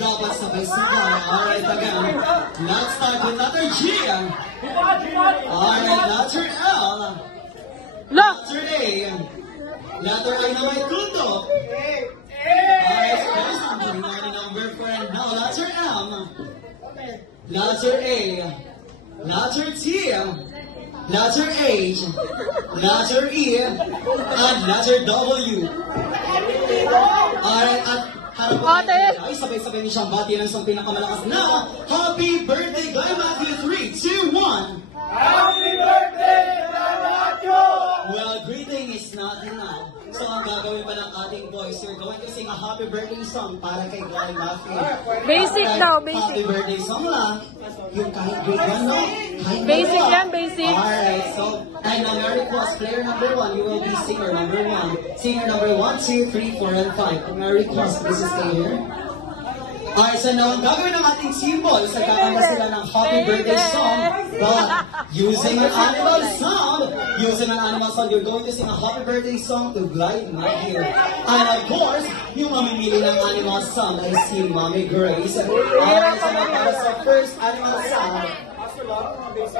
Dapat sabay-sabay. Alright, again. Let's start with letter G. Alright, letter L. Letter A. Letter I na may tutok. Alright, there's something number 4 and now letter M. Letter A. Letter T. Letter H. Letter E. And letter W. Alright, at harapan ay sabay-sabay niyo siyang bati ng isang pinakamalakas na Happy Birthday, Guy Matthew! 3, 2, 1! Happy birthday, Matthew! Well, greeting is not enough. So, ang gagawin pa ng ating boys, we're going to sing a happy birthday song para kay Guy Matthew. Basic daw, Happy basic. birthday song lang. Yung kahit grade 1, no? Kahit Basic grade 1. yan, basic. Alright, so, and ang Mary request, player number 1, you will be singer number 1. Singer number 1, 2, 3, 4, and 5. Ang Mary request, this is here. Alright, so now, ang gagawin ng ating symbol, sa kakanta sila ng happy birthday song, but using an animal sound, you're going to sing a happy birthday song to Glide Matthew. And of course, yung mamimili ng animal sound ay si Mommy Grace. Alright, so now, para sa first animal sound,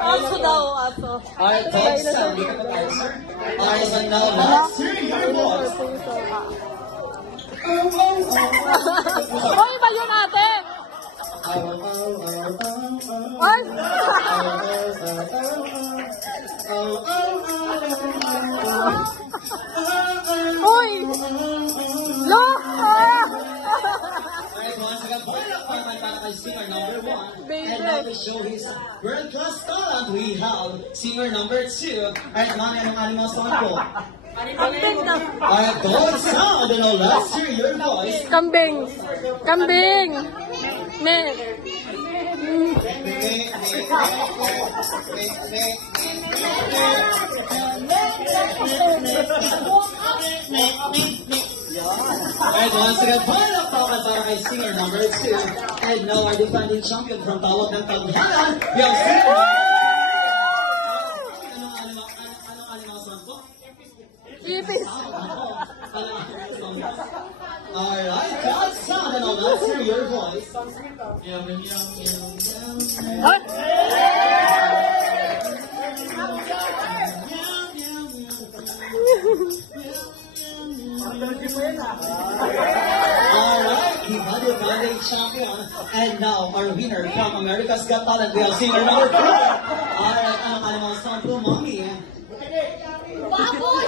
Aso daw, aso. alright, dog sound, dito pa tayo, sir. Alright, so now, let's hear your voice. Hoy, ba yun ate? Ay! Hoy! Lo! Alright, once again, para kay singer number 1. Baby. And now to show his world-class talent, we have singer number 2. Alright, mami, anong animal song po? Kambing na. Alright, dog sound, and now let's hear your voice. Kambing. Kambing. Me. Alright, once again, para kay singer number 2. And now our defending champion from Tawag ng Taghalan, we have singer Anong animal song po? Ipis. Alright, God sound, and now let's hear your voice. Ay! Alright, the Body champion. And now, our winner from America's Got Talent, we have singer number 4. Alright, anong animal song po, Mommy? Baboy!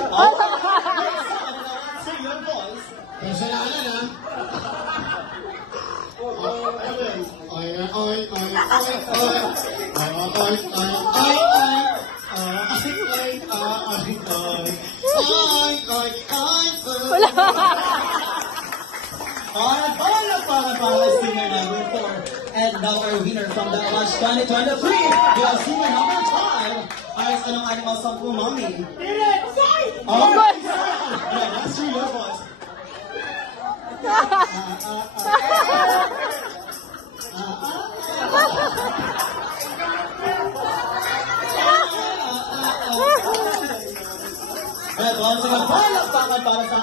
Say your voice. Kasalanan ha? Alright, para singer number 4. And now our winner from the March 2023, we have singer number 5. Alright, anong animal song po, Mommy? Alright, let's hear your voice. At once again, para sa